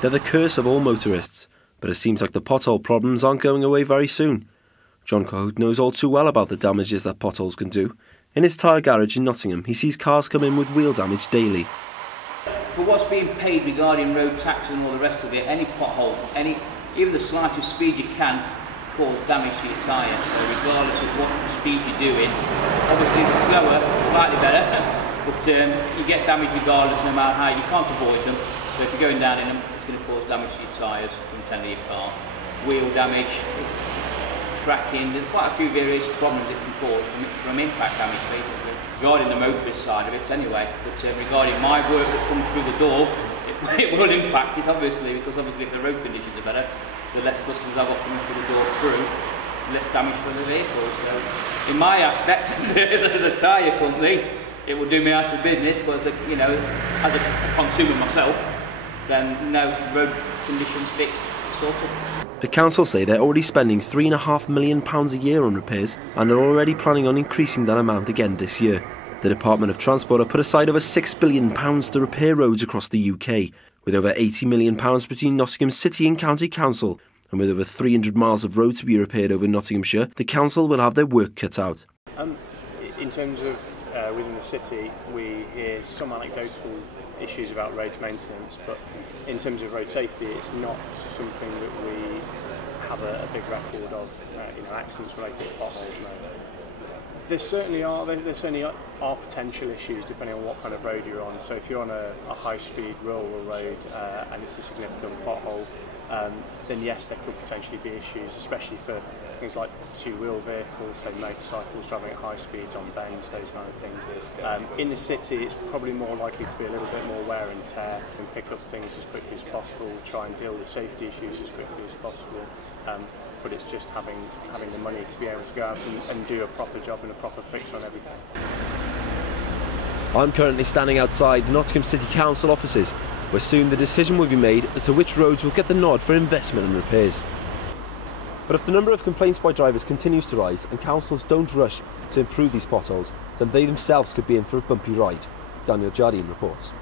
They're the curse of all motorists, but it seems like the pothole problems aren't going away very soon. John Cahoot knows all too well about the damages that potholes can do. In his tyre garage in Nottingham, he sees cars come in with wheel damage daily. For what's being paid regarding road taxes and all the rest of it, any pothole, even the slightest speed you can, cause damage to your tyre. So regardless of what speed you're doing, obviously the slower, slightly better, but you get damage regardless no matter how. You can't avoid them. So if you're going down in them, it's going to cause damage to your tyres from the end of your car. Wheel damage, tracking, there's quite a few various problems it can cause from impact damage basically. Regarding the motorist side of it anyway, but regarding my work that comes through the door, it will impact it obviously, because obviously if the road conditions are better, the less customers I've got coming through the door through, less damage for the vehicle. So in my aspect as a tyre company, it will do me out of business, because you know, as a consumer myself, then no, road conditions fixed, sorted. The council say they're already spending £3.5 million a year on repairs, and are already planning on increasing that amount again this year. The Department of Transport have put aside over £6 billion to repair roads across the UK, with over £80 million between Nottingham City and County Council, and with over 300 miles of road to be repaired over Nottinghamshire, the council will have their work cut out. In terms of within the city, we hear some anecdotal issues about roads maintenance, but in terms of road safety, it's not something that we have a big record of, accidents related to potholes. No. There certainly are potential issues depending on what kind of road you're on. So if you're on a high-speed rural road and it's a significant pothole, then yes, there could potentially be issues, especially for things like two-wheel vehicles, so motorcycles driving at high speeds on bends, those kind of things. In the city, it's probably more likely to be a little bit more wear and tear, and pick up things as quickly as possible, try and deal with safety issues as quickly as possible. But it's just having the money to be able to go out and do a proper job and a proper fix on everything. I'm currently standing outside the Nottingham City Council offices, where soon the decision will be made as to which roads will get the nod for investment and repairs. But if the number of complaints by drivers continues to rise and councils don't rush to improve these potholes, then they themselves could be in for a bumpy ride. Jardine reports.